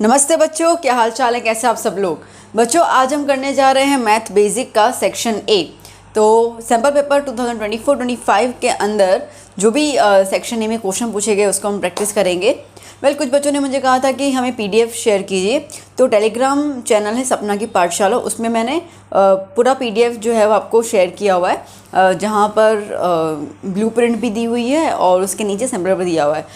नमस्ते बच्चों, क्या हाल चाल है, कैसे आप सब लोग। बच्चों आज हम करने जा रहे हैं मैथ बेसिक का सेक्शन ए। तो सैम्पल पेपर 2024-25 के अंदर जो भी सेक्शन ए में क्वेश्चन पूछे गए उसको हम प्रैक्टिस करेंगे। कुछ बच्चों ने मुझे कहा था कि हमें पीडीएफ शेयर कीजिए, तो टेलीग्राम चैनल है सपना की पाठशाला, उसमें मैंने पूरा पीडीएफ जो है वो आपको शेयर किया हुआ है, जहाँ पर ब्लूप्रिंट भी दी हुई है और उसके नीचे सैम्पल पेपर दिया हुआ है।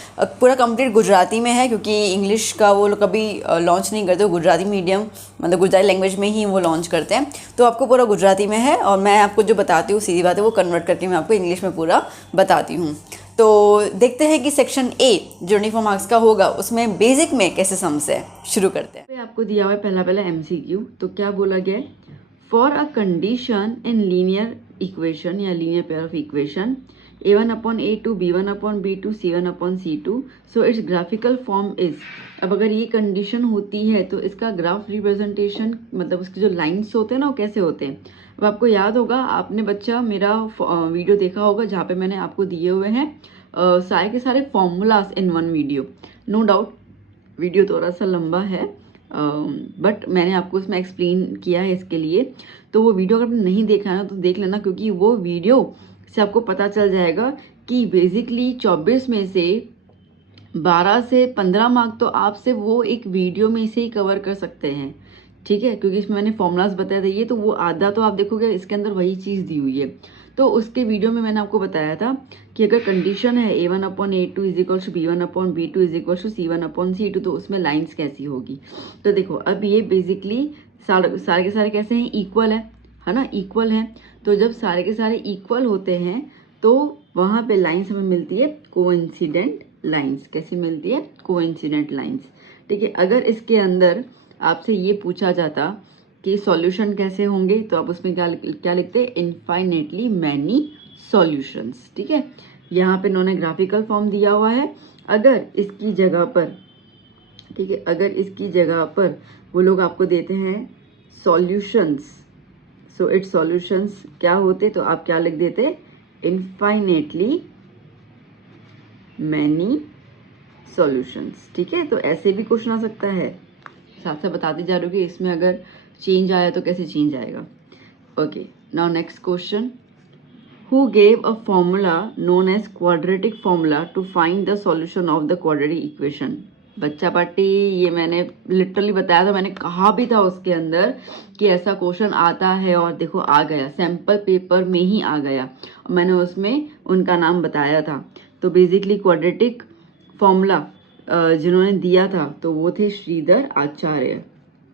पूरा कंप्लीट गुजराती में है, क्योंकि इंग्लिश का वो लोग कभी लॉन्च नहीं करते, गुजराती मीडियम मतलब गुजराती लैंग्वेज में ही वो लॉन्च करते हैं। तो आपको पूरा गुजराती में है और मैं आपको जो बताती हूँ सीधी बात है वो कन्वर्ट करके मैं आपको इंग्लिश में पूरा बताती हूँ। तो देखते हैं कि सेक्शन ए जो 24 मार्क्स का होगा उसमें बेसिक में कैसे सम्स है। शुरू करते हैं। आपको दिया हुआ है पहला एमसीक्यू। तो क्या बोला गया है, for a condition in linear equation या linear pair of equation a1/a2 b1/b2 c1/c2 so it's graphical form is. अब अगर ये कंडीशन होती है तो इसका ग्राफ रिप्रेजेंटेशन मतलब उसके जो लाइन्स होते हैं ना वो कैसे होते हैं। अब आपको याद होगा, आपने बच्चा मेरा वीडियो देखा होगा जहाँ पे मैंने आपको दिए हुए हैं सारे के सारे formulas in one video. No doubt video थोड़ा सा लंबा है, बट मैंने आपको इसमें एक्सप्लेन किया है इसके लिए। तो वो वीडियो अगर आपने नहीं देखा है ना तो देख लेना, क्योंकि वो वीडियो से आपको पता चल जाएगा कि बेसिकली 24 में से 12 से 15 मार्क तो आपसे वो एक वीडियो में से ही कवर कर सकते हैं। ठीक है, क्योंकि इसमें मैंने फॉर्मूलाज बताया था, ये तो वो आधा तो आप देखोगे इसके अंदर वही चीज़ दी हुई है। तो उसके वीडियो में मैंने आपको बताया था कि अगर कंडीशन है a1/a2 = b1/b2 = c1/c2 तो उसमें लाइंस कैसी होगी। तो देखो अब ये बेसिकली सारे के सारे कैसे हैं, इक्वल है ना, इक्वल है। तो जब सारे के सारे इक्वल होते हैं तो वहाँ पे लाइंस हमें मिलती है कोइंसिडेंट लाइंस। कैसी मिलती है, कोइंसिडेंट लाइंस। ठीक है, अगर इसके अंदर आपसे ये पूछा जाता कि सॉल्यूशन कैसे होंगे तो आप उसमें क्या लिखते, इनफाइनेटली मैनी सॉल्यूशंस। ठीक है, यहाँ पे इन्होंने ग्राफिकल फॉर्म दिया हुआ है। अगर इसकी जगह पर, ठीक है, अगर इसकी जगह पर वो लोग आपको देते हैं सॉल्यूशंस, सो इट्स सॉल्यूशंस क्या होते तो आप क्या लिख देते, इनफाइनेटली मैनी सॉल्यूशंस। ठीक है, तो ऐसे भी क्वेश्चन आ सकता है। साथ साथ बताती जा रही हूँ कि इसमें अगर चेंज आया तो कैसे चेंज आएगा। Okay, now next question, who gave a formula known as quadratic formula to find the solution of the quadratic equation. बच्चा पार्टी, ये मैंने लिटरली बताया था, मैंने कहा भी था उसके अंदर कि ऐसा क्वेश्चन आता है और देखो आ गया, सैम्पल पेपर में ही आ गया। मैंने उसमें उनका नाम बताया था। तो बेसिकली क्वाड्रेटिक फॉर्मूला जिन्होंने दिया था तो वो थे श्रीधर आचार्य।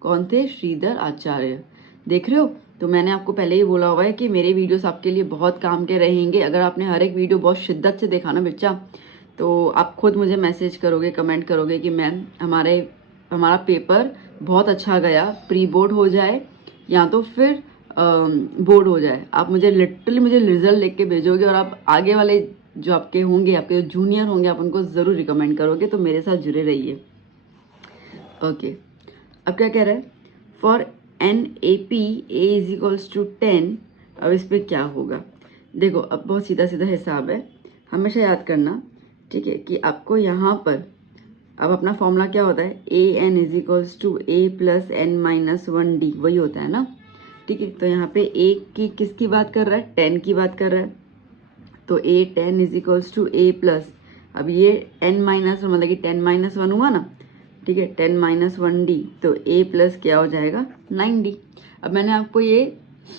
कौन थे, श्रीधर आचार्य। देख रहे हो, तो मैंने आपको पहले ही बोला हुआ है कि मेरे वीडियोस आपके लिए बहुत काम के रहेंगे। अगर आपने हर एक वीडियो बहुत शिद्दत से देखा ना बच्चा, तो आप खुद मुझे मैसेज करोगे, कमेंट करोगे कि मैम हमारा पेपर बहुत अच्छा गया, प्री बोर्ड हो जाए या तो फिर बोर्ड हो जाए। आप मुझे लिटरली मुझे रिजल्ट लिख के भेजोगे और आप आगे वाले जो आपके होंगे, आपके जो जूनियर होंगे, आप उनको ज़रूर रिकमेंड करोगे। तो मेरे साथ जुड़े रहिए। ओके, अब क्या कह रहा है, फॉर NAP A = 10। अब इस पर क्या होगा, देखो अब बहुत सीधा सीधा हिसाब है, हमेशा याद करना। ठीक है, कि आपको यहाँ पर अब अपना फॉर्मूला क्या होता है, AN = A + n - 1D, वही होता है ना। ठीक है, तो यहाँ पे A की किसकी बात कर रहा है, 10 की बात कर रहा है। तो A10 = A प्लस, अब ये n - 1 मतलब कि 10 - 1 हुआ ना। ठीक है, 10 - 1D, तो A प्लस क्या हो जाएगा, 9D। अब मैंने आपको ये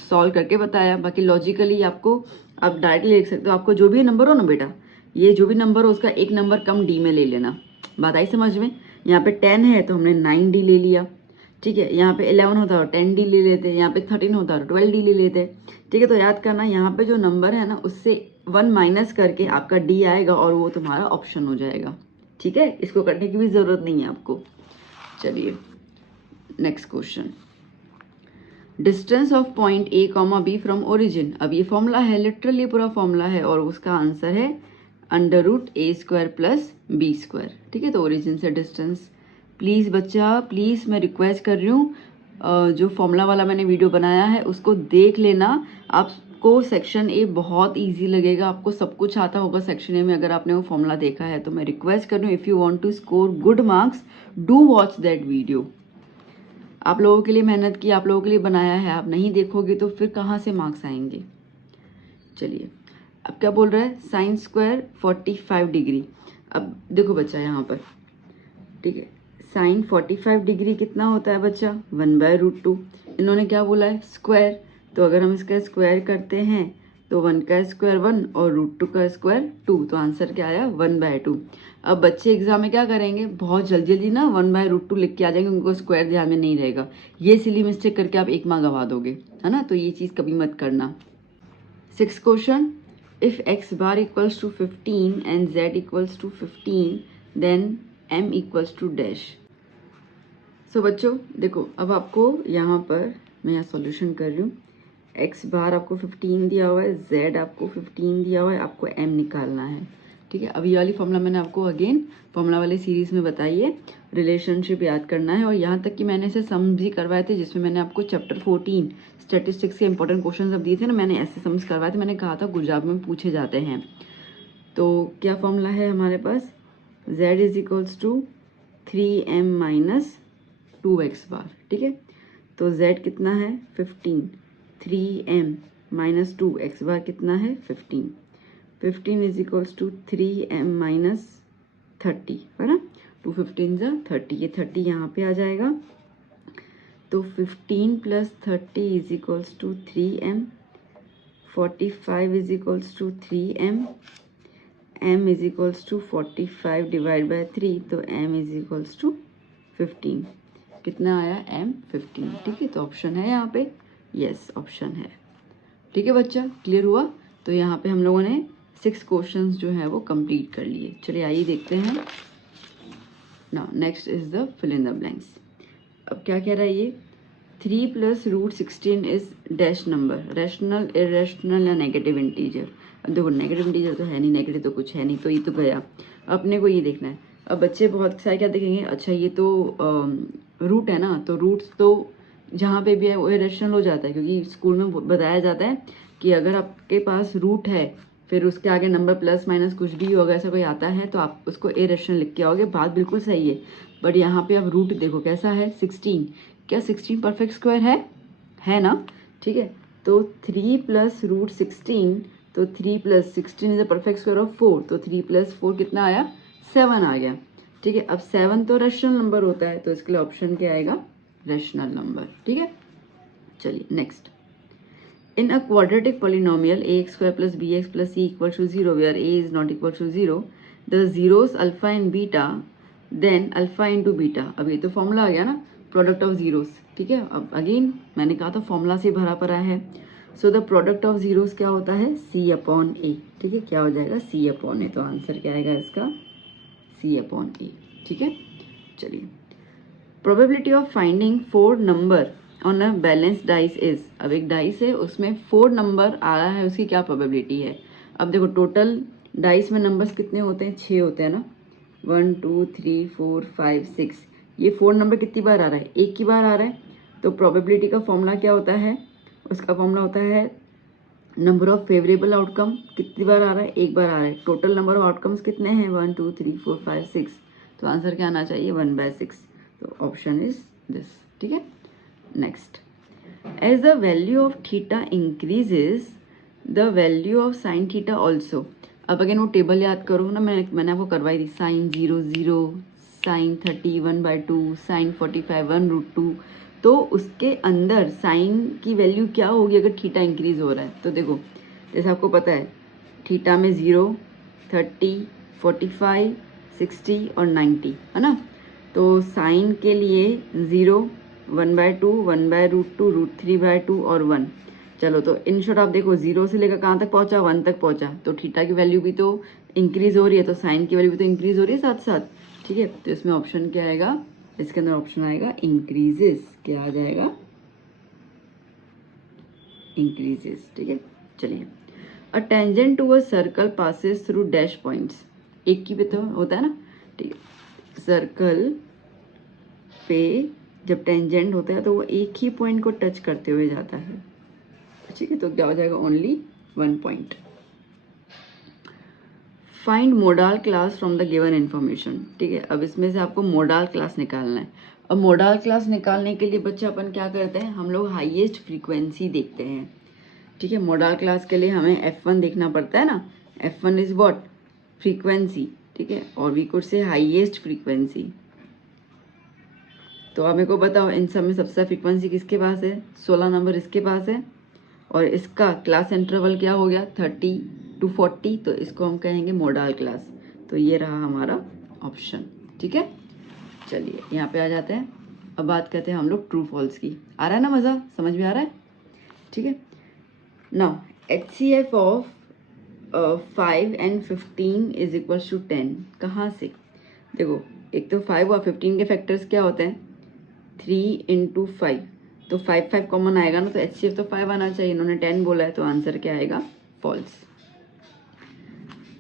सॉल्व करके बताया, बाकी लॉजिकली आपको आप डायरेक्टली लिख सकते हो। आपको जो भी नंबर हो ना बेटा, ये जो भी नंबर हो उसका एक नंबर कम D में ले लेना। बात आई समझ में। यहाँ पे 10 है तो हमने 9D ले लिया। ठीक है, यहाँ पे 11 होता है 10D ले लेते, यहाँ पे 13 होता है 12D ले लेते। ठीक है, तो याद करना यहाँ पे जो नंबर है ना उससे 1 माइनस करके आपका D आएगा और वो तुम्हारा ऑप्शन हो जाएगा। ठीक है, इसको करने की भी जरूरत नहीं है आपको। चलिए next question, distance of point A, B from origin. अब ये फॉर्मूला है, लिटरली पूरा फॉर्मूला है और उसका आंसर है √A² + B²। ठीक है, तो ओरिजिन से डिस्टेंस। प्लीज़ बच्चा, प्लीज़ मैं रिक्वेस्ट कर रही हूँ, जो फॉर्मूला वाला मैंने वीडियो बनाया है उसको देख लेना। आप आपको सेक्शन ए बहुत इजी लगेगा, आपको सब कुछ आता होगा सेक्शन ए में अगर आपने वो फॉर्मूला देखा है। तो मैं रिक्वेस्ट कर रही हूँ, if you want to score good marks do watch that video. आप लोगों के लिए मेहनत की, आप लोगों के लिए बनाया है, आप नहीं देखोगे तो फिर कहाँ से मार्क्स आएंगे। चलिए अब क्या बोल रहा है, साइन स्क्वायर 45 डिग्री। अब देखो बच्चा यहाँ पर, ठीक है, साइन 45 डिग्री कितना होता है बच्चा, 1/√2। इन्होंने क्या बोला है, स्क्वायर, तो अगर हम इसका स्क्वायर करते हैं तो 1 का स्क्वायर 1 और √2 का स्क्वायर 2, तो आंसर क्या आया 1/2। अब बच्चे एग्जाम में क्या करेंगे, बहुत जल्दी जल्दी ना 1/√2 लिख के आ जाएंगे, उनको स्क्वायर ध्यान में नहीं रहेगा। ये सिली मिस्टेक करके आप 1 मार्क गवा दोगे, है ना, तो ये चीज़ कभी मत करना। 6th question, if x bar equals to 15 and z equals to 15 then m equals to dash. So बच्चों देखो, अब आपको यहाँ पर मैं यहाँ सॉल्यूशन कर रही हूँ। x बार आपको 15 दिया हुआ है, z आपको 15 दिया हुआ है, आपको m निकालना है, ठीक है। अब ये वाली फॉर्मूला मैंने आपको अगेन फॉर्मूला वाली सीरीज में बताई है, रिलेशनशिप याद करना है। और यहाँ तक कि मैंने इसे सम भी करवाए थे, जिसमें मैंने आपको चैप्टर 14 स्टैटिस्टिक्स के इंपॉर्टेंट क्वेश्चन अब दिए थे ना, मैंने ऐसे सम्स करवाए थे, मैंने कहा था गुजरात में पूछे जाते हैं। तो क्या फॉर्मूला है हमारे पास, z is equals to 3m minus 2x bar, ठीक है। तो z कितना है 15, 3m माइनस 2x बार कितना है 15, 15 is equals to 3m minus 30, है ना, 2 15 जा 30, ये 30 यहाँ पे आ जाएगा। तो 15 plus 30 is equals to 3m, 45 is equals to 3m, m is equals to 45 divide by 3, तो m इज इक्वल्स टू 15। कितना आया m 15, ठीक है। तो ऑप्शन है यहाँ पे, यस ऑप्शन है, ठीक है बच्चा, क्लियर हुआ। तो यहाँ पे हम लोगों ने 6 क्वेश्चंस जो है वो कंप्लीट कर लिए। चलिए आइए देखते हैं। Now next is the fill in the blanks. अब क्या कह रहा है ये, 3 plus √16 is dash number, rational, irrational या नेगेटिव इंटीजर। अब देखो नेगेटिव इंटीजर तो है नहीं, नेगेटिव तो कुछ है नहीं, तो ये तो गया। अपने को ये देखना है। अब बच्चे बहुत सारे क्या देखेंगे, अच्छा ये तो रूट है ना, तो रूट्स तो जहाँ पे भी है वो इरेशनल हो जाता है, क्योंकि स्कूल में बताया जाता है कि अगर आपके पास रूट है फिर उसके आगे नंबर प्लस माइनस कुछ भी होगा, ऐसा कोई आता है तो आप उसको इरेशनल लिख के आओगे। बात बिल्कुल सही है, बट यहाँ पे अब रूट देखो कैसा है 16, क्या 16 परफेक्ट स्क्वायर है ना, ठीक है। तो 3 प्लस √16, तो 3 plus 16 is a perfect square of 4, तो 3 प्लस 4 कितना आया 7 आ गया, ठीक है। अब 7 तो रैशनल नंबर होता है, तो इसके लिए ऑप्शन क्या आएगा, रैशनल नंबर, ठीक है। चलिए next, in a quadratic polynomial ax square plus bx plus c equals to 0 where a is not equal to 0, the zeros alpha and beta then alpha into beta। अब ये तो formula आ गया ना, product of zeros, ठीक है। अब again मैंने कहा था फॉर्मूला से भरा पड़ा है। So the product of zeros क्या होता है, c/a, ठीक है। क्या हो जाएगा c/a, तो आंसर क्या आएगा इसका c/a, ठीक है। चलिए, probability of finding 4 number on a balance dice is. अब एक डाइस है उसमें 4 नंबर आ रहा है, उसकी क्या प्रोबेबिलिटी है। अब देखो टोटल डाइस में नंबर्स कितने होते हैं, 6 होते हैं ना, 1 2 3 4 5 6। ये 4 नंबर कितनी बार आ रहा है, एक ही बार आ रहा है। तो प्रोबेबिलिटी का फॉर्मूला क्या होता है, उसका फॉर्मूला होता है नंबर ऑफ फेवरेबल आउटकम, कितनी बार आ रहा है, एक बार आ रहा है। टोटल नंबर ऑफ आउटकम्स कितने हैं 1 2 3 4 5 6, तो आंसर क्या आना चाहिए 1/6, तो ऑप्शन इज दिस, ठीक है। Next, as the value of theta increases the value of sine theta also. अब अगेन वो टेबल याद करो ना, मैंने आपको करवाई थी, साइन 0 0, साइन 30 1/2, साइन 45 1√2। तो उसके अंदर साइन की वैल्यू क्या होगी अगर थीटा इंक्रीज हो रहा है। तो देखो जैसे आपको पता है थीटा में 0 30 45 60 और 90 है ना। तो साइन के लिए 0 1/2 1/√2 √3/2 और 1। चलो तो इन शॉर्ट आप देखो 0 से लेकर कहाँ तक पहुँचा 1 तक पहुँचा, तो थीटा की वैल्यू भी तो इंक्रीज हो रही है, तो साइन की वैल्यू भी तो इंक्रीज हो रही है साथ साथ, ठीक है। तो इसमें ऑप्शन क्या आएगा, इसके अंदर ऑप्शन आएगा इंक्रीजेस, क्या आ जाएगा इंक्रीजेस, ठीक है। चलिए, a tangent to a circle passes through dash points, एक की भी तो होता है ना, ठीक है। सर्कल पे जब टेंजेंट होता है तो वो एक ही पॉइंट को टच करते हुए जाता है। ठीक है, तो क्या हो जाएगा only 1 point. Find modal class from the given information. ठीक है, अब इसमें से आपको मोडाल क्लास निकालना है। अब मोडाल क्लास निकालने के लिए बच्चे अपन क्या करते हैं, हम लोग हाईएस्ट फ्रीक्वेंसी देखते हैं। ठीक है, मोडाल क्लास के लिए हमें F1 देखना पड़ता है ना, F1 इज व्हाट, फ्रीक्वेंसी। ठीक है, और we could say highest frequency. तो आप मेरे को बताओ इन सब में सबसे फ्रीक्वेंसी किसके पास है, 16 नंबर इसके पास है, और इसका क्लास इंटरवल क्या हो गया 30 to 40, तो इसको हम कहेंगे मोडाल क्लास। तो ये रहा हमारा ऑप्शन। ठीक है, चलिए यहाँ पे आ जाते हैं। अब बात करते हैं हम लोग ट्रू फॉल्स की। आ रहा है ना मज़ा, समझ में आ रहा है? ठीक है, now HCF of 5 and 15 is equal to 10। कहाँ से? देखो, एक तो 5 और 15 के फैक्टर्स क्या होते हैं, 3 into 5, तो 5 कॉमन आएगा ना, तो HCF तो 5 आना चाहिए। इन्होंने 10 बोला है, तो आंसर क्या आएगा, false.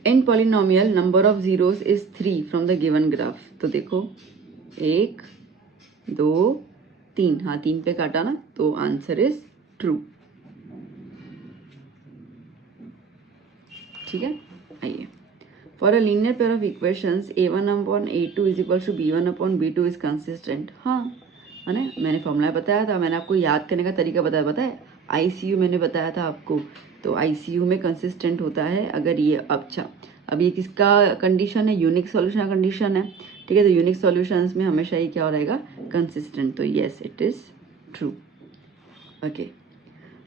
In polynomial number of zeros is 3 from the given graph. तो देखो 1 2 3, हाँ 3 पे काटा ना, तो आंसर इज ट्रू। ठीक है, आइए। For a linear pair of equations a1/a2 is equal to b1/b2 is consistent. हाँ, मैंने फॉर्मूला बताया था, मैंने आपको याद करने का तरीका बताया ICU मैंने बताया था आपको। तो ICU में कंसिस्टेंट होता है अगर ये, अच्छा अब ये किसका कंडीशन है, यूनिक सॉल्यूशन का कंडीशन है। ठीक है, तो यूनिक सॉल्यूशंस में हमेशा ये क्या रहेगा, कंसिस्टेंट। तो yes, it is true. Okay,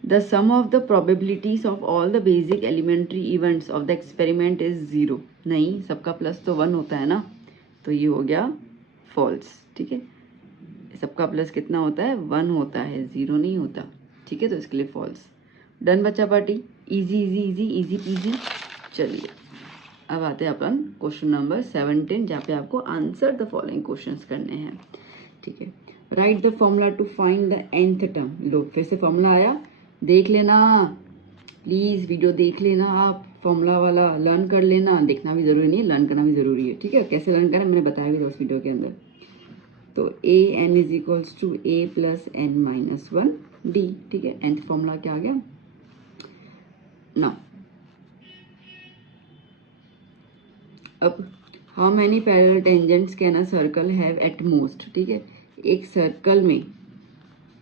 the sum of the probabilities of all the basic elementary events of the experiment is 0। नहीं, सबका प्लस तो 1 होता है ना, तो ये हो गया फॉल्स। ठीक है, सबका प्लस कितना होता है, 1 होता है, 0 नहीं होता। ठीक है, तो इसके लिए फॉल्स। डन बच्चा party, easy easy easy easy PG. चलिए अब आते हैं अपन क्वेश्चन नंबर 17, जहाँ पे आपको आंसर द फॉलोइंग क्वेश्चंस करने हैं। ठीक है, write the formula to find the nth term. लो फिर से फॉर्मूला आया, देख लेना प्लीज़, वीडियो देख लेना आप, फॉर्मूला वाला लर्न कर लेना। देखना भी ज़रूरी नहीं है, लर्न करना भी ज़रूरी है। ठीक है, कैसे लर्न करें मैंने बताया भी था उस वीडियो के अंदर। तो an is equals to a plus n minus 1 d। ठीक है, nth फॉर्मूला क्या आ गया ना। अब how many parallel tangents can a circle have at most. ठीक है, एक सर्कल में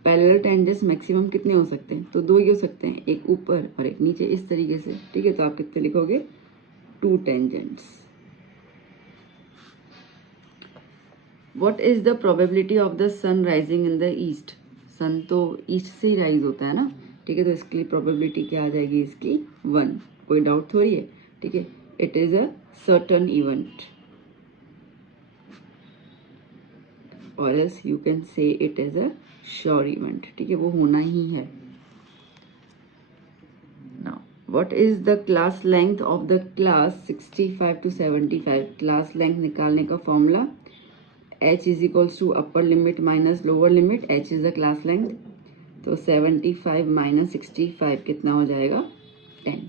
पैरेलल टेंजेंट्स मैक्सिमम कितने हो सकते हैं, तो 2 ही हो सकते हैं, एक ऊपर और एक नीचे, इस तरीके से। ठीक है, तो आप कितने लिखोगे, 2 tangents. What is the probability of the sun rising in the east. Sun तो ईस्ट से ही राइज होता है ना। ठीक है, तो इसकी प्रोबेबिलिटी क्या आ जाएगी, इसकी 1, कोई डाउट थोड़ी है। ठीक है, it is a certain event, or else you can say it is a sure event. ठीक है, वो होना ही है। Now what is the class length of the class 65 to 75। Class length निकालने का formula h is equals to upper limit minus lower limit, h is the class length. तो 75 minus 65 कितना हो जाएगा, 10।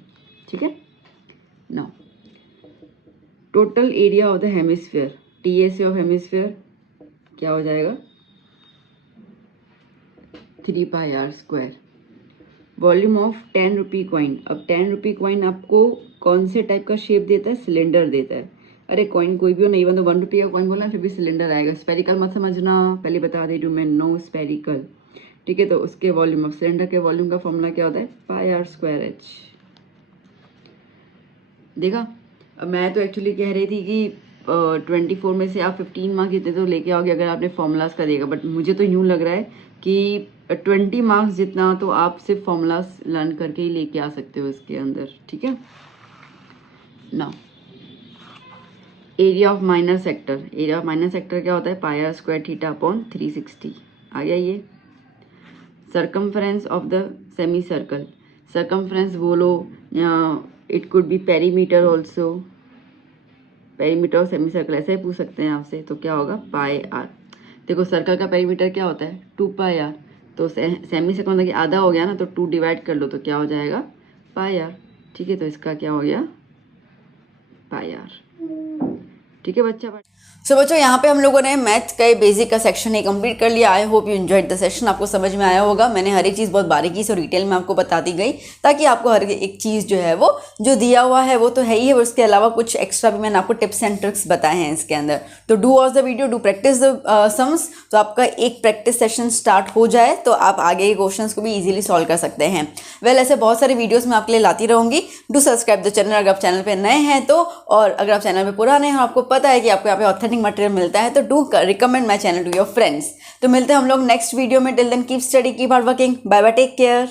ठीक है, now total area of the hemisphere, TSA of hemisphere क्या हो जाएगा, 3 पाई r square. Volume of 10 rupee coin. अब 10 रुपी कॉइन आपको कौन से टाइप का शेप देता है, सिलेंडर देता है। अरे कॉइन कोई भी हो, नहीं तो 1 रुपये का कॉइन बोलना फिर भी सिलेंडर आएगा। स्पेरिकल मत समझना, पहले बता दे रही हूँ मैं, नो स्पेरिकल। ठीक है, तो उसके वॉल्यूम ऑफ सिलेंडर के वॉल्यूम का फॉर्मूला क्या होता है, पाई r स्क्वायर h। देखा, अब मैं तो एक्चुअली कह रही थी कि 24 में से आप 15 मार्क्स जितने तो लेके आओगे अगर आपने फॉर्मूलाज का देगा, बट मुझे तो यूँ लग रहा है कि 20 मार्क्स जितना तो आप सिर्फ फॉर्मूलाज लर्न करके ही लेके आ सकते हो इसके अंदर। ठीक है, now area of minor sector. Area of minor sector क्या होता है, pi r square theta upon 360। आ गया ये। Circumference of the semi circle. Circumference बोलो, it could be perimeter also, perimeter और सेमी सर्कल ऐसे ही पूछ सकते हैं आपसे। तो क्या होगा, पाई r। देखो सर्कल का पेरीमीटर क्या होता है, 2 पाई r। तो सेमी सर्कल मतलब कि आधा हो गया ना, तो 2 डिवाइड कर लो तो क्या हो जाएगा, पाई r। ठीक है, तो इसका क्या हो गया, पाई r। ठीक है बच्चा। सो बच्चों यहाँ पे हम लोगों ने मैथ का बेसिक का सेक्शन ही कंप्लीट कर लिया। I hope you enjoyed the session. आपको समझ में आया होगा। मैंने हर एक चीज़ बहुत बारीकी से और डिटेल में आपको बता दी गई, ताकि आपको हर एक चीज़ जो है वो जो दिया हुआ है वो तो है ही है, उसके अलावा कुछ एक्स्ट्रा भी मैंने आपको टिप्स एंड ट्रिक्स बताए हैं इसके अंदर। तो do watch the video, do practice the sums. तो आपका एक प्रैक्टिस सेशन स्टार्ट हो जाए तो आप आगे के क्वेश्चंस को भी इजीली सॉल्व कर सकते हैं। ऐसे बहुत सारे वीडियोस मैं आपके लिए लाती रहूंगी। डू सब्सक्राइब द चैनल अगर आप चैनल पे नए हैं तो, और अगर आप चैनल पे पुराने हैं आपको पता है कि आपको यहाँ पे ऑथेंटिक मटेरियल मिलता है, तो do recommend my channel to your friends. तो मिलते हैं हम लोग नेक्स्ट वीडियो में। Till then keep study, keep hard working. Bye bye, take care.